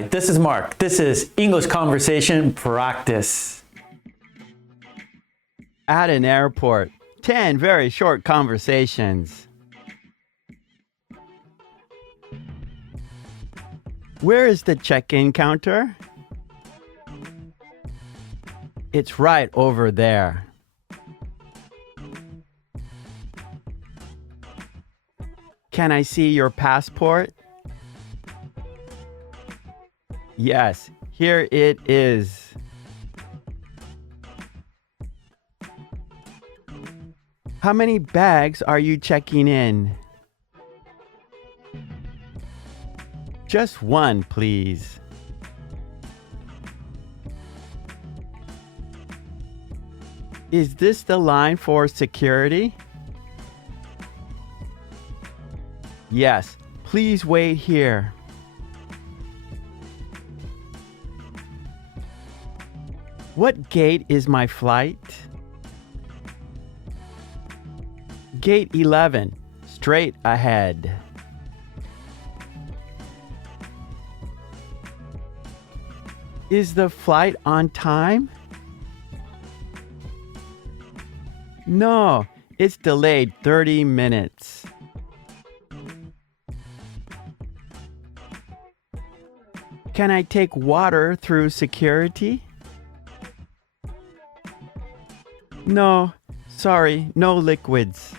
Hi, this is Mark. This is English Conversation Practice. At an airport, 10 very short conversations. Where is the check-in counter? It's right over there. Can I see your passport? Yes, here it is. How many bags are you checking in? Just one, please. Is this the line for security? Yes, please wait here. What gate is my flight? Gate 11, straight ahead. Is the flight on time? No, it's delayed 30 minutes. Can I take water through security? No, sorry, no liquids.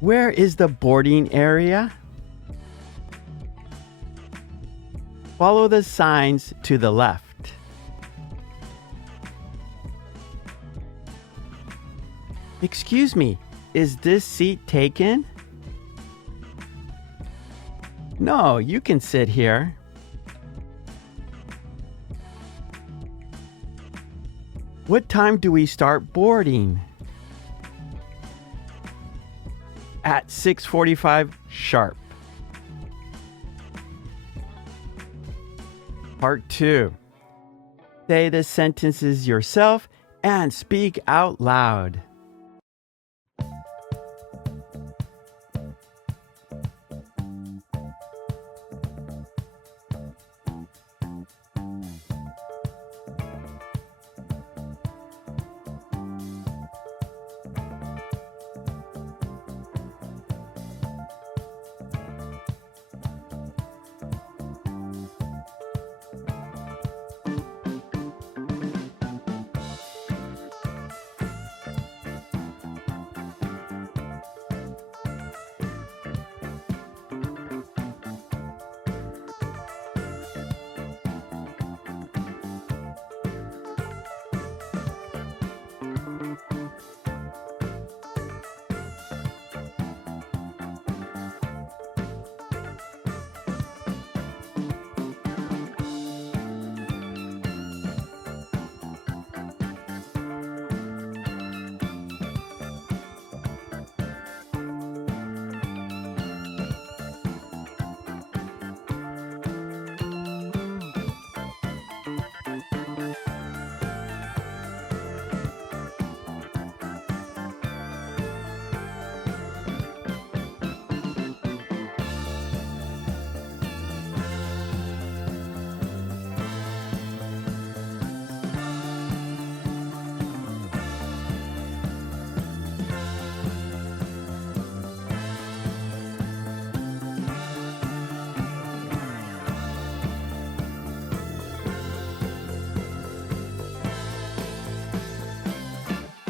Where is the boarding area? Follow the signs to the left. Excuse me, is this seat taken? No, you can sit here. What time do we start boarding? At 6:45 sharp. Part 2. Say the sentences yourself and speak out loud.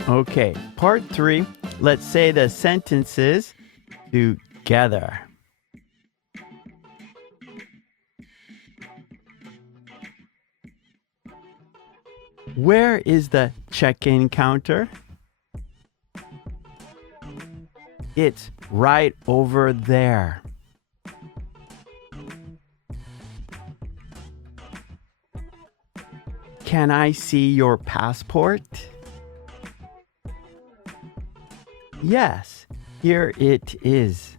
Okay, part 3. Let's say the sentences together. Where is the check-in counter? It's right over there. Can I see your passport? Yes, here it is.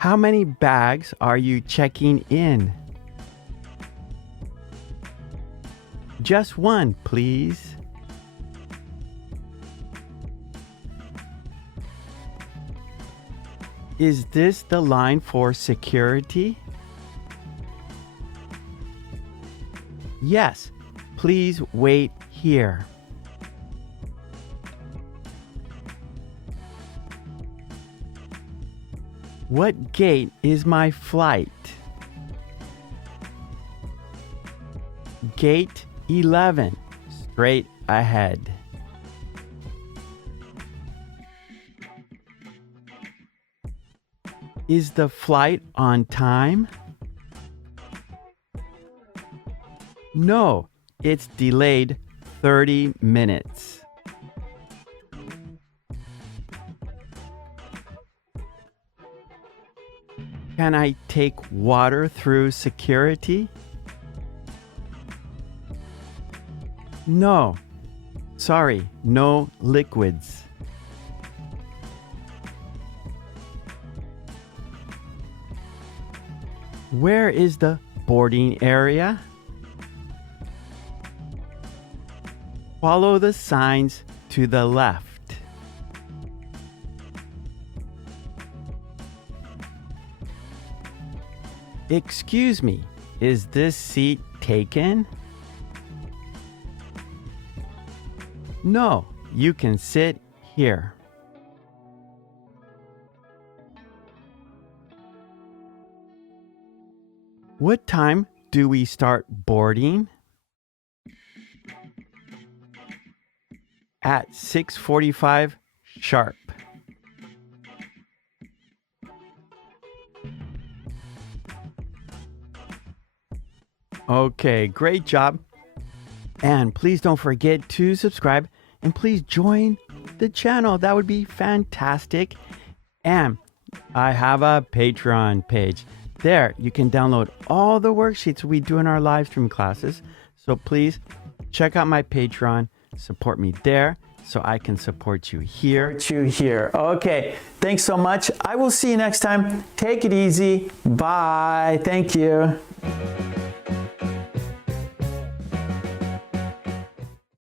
How many bags are you checking in? Just one, please. Is this the line for security? Yes, please wait here. What gate is my flight? Gate 11, straight ahead. Is the flight on time? No, it's delayed 30 minutes. Can I take water through security? No, sorry, no liquids. Where is the boarding area? Follow the signs to the left. Excuse me, is this seat taken? No, you can sit here. What time do we start boarding? At 6:45 sharp. Okay, great job. And please don't forget to subscribe and please join the channel. That would be fantastic. And I have a Patreon page. There, you can download all the worksheets we do in our live stream classes. So please check out my Patreon, support me there so I can support you here. Okay, thanks so much. I will see you next time. Take it easy. Bye. Thank you.